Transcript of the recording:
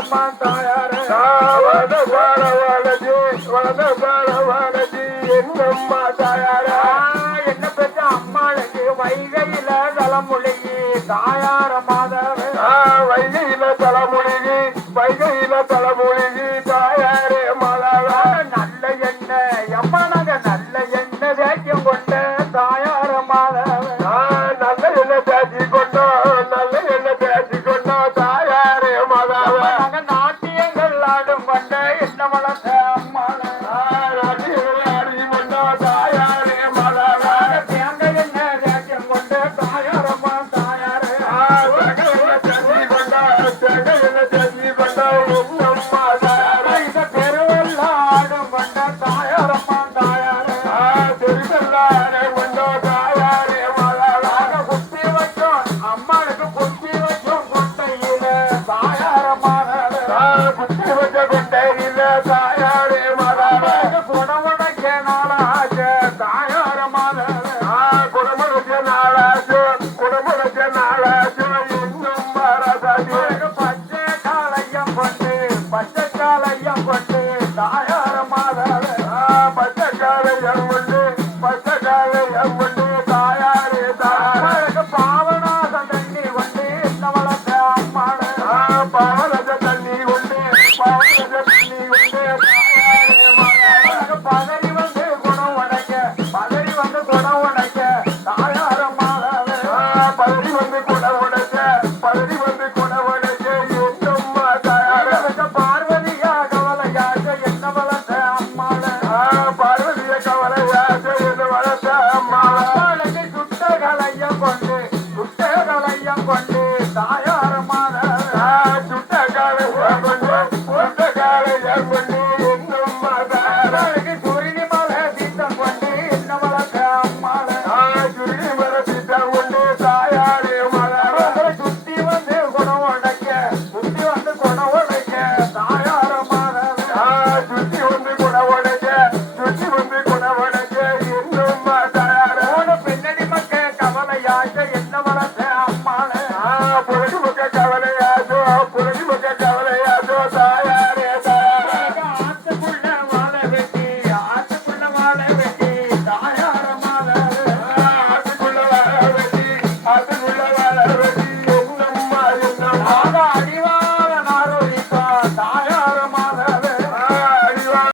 தாயாரம்மா தாயாரே வளர்ந்த பாரவாளஜி வளர்ந்த பாரவாளஜி என்னம்மா தாயாரா என்ன பெற்ற அம்மாளுக்கு வைகையில தலைமுழுகி தாயார மாதாவே வைகையில தலைமுழுகி வைகையில தலைமுழுகி தாயாரே மாதாவா நல்ல எண்ணெய் அம்மா நாங்க நல்ல எண்ணெய் வேக்கியம் கொண்ட தாயார மாதாவே நல்ல எண்ணெய் பேசி கொண்டோம் நல்ல எண்ணெய் பேசி கொண்டோம் தாயாரே மாதாவா நாங்க நாட்டியங்கள் ஆடும் கொண்ட என்ன வளர்த்த அம்மா நாட்டியங்கள் ஆடி கொண்டோம் தாயாரே மாதாவா தேங்க எண்ணெய் வேக்கியம் கொண்ட தாயாரம்மா தாயாரே பேசி கொண்டோம் தேங்க எண்ணெய் பேசி கொண்டோம் என்னம்மா தாயாரா இந்த பெருவெல்லாம் ஆடும் கொண்ட தாயாரம்மா தாயாரே தெரிவில்லாரே கொண்டோம் தாயாரே மாதாவா குத்தி வச்சோம் அம்மாளுக்கு குத்தி வச்சோம் குட்டையில தாயாரம்மா குத்தி வச்ச கொண்டையில தாயாரே மாதாவா குணவனைக்க நாளாச்ச தாயாரம்மா குடும்பத்த நாளாச்சு குடும்பத்த நாளாச்சு இன்னும் மரசாதி பச்சை காலையம் கொண்டு பச்சை காலையம் கொண்டு தாயாரம்மா பச்சைக்காலையம் உண்டு பச்சைக்காலையம் உண்டு தாயாரே தாயாரே பாவனாசம் தண்ணி கொண்டு என்ன வளர்த்த அம்மாள் பாவரச தண்ணி உண்டு பாவரச தண்ணி உண்டு தாயாரே மாதாவா பதறி வந்து குணம் உடைக்க பதறி வந்து குணம் உடைக்க தாயாரம்மா பதறி வந்து குட உடைச்ச பதறி வந்து குட உடைச்ச என்னம்மா தாயாரே பார்வதியா கவலையாக என்ன வளர்த்த அம்மாள் பார்வதிய கவலையாச்சு என்று வளர்த்த அம்மாவா அம்மாளுக்கு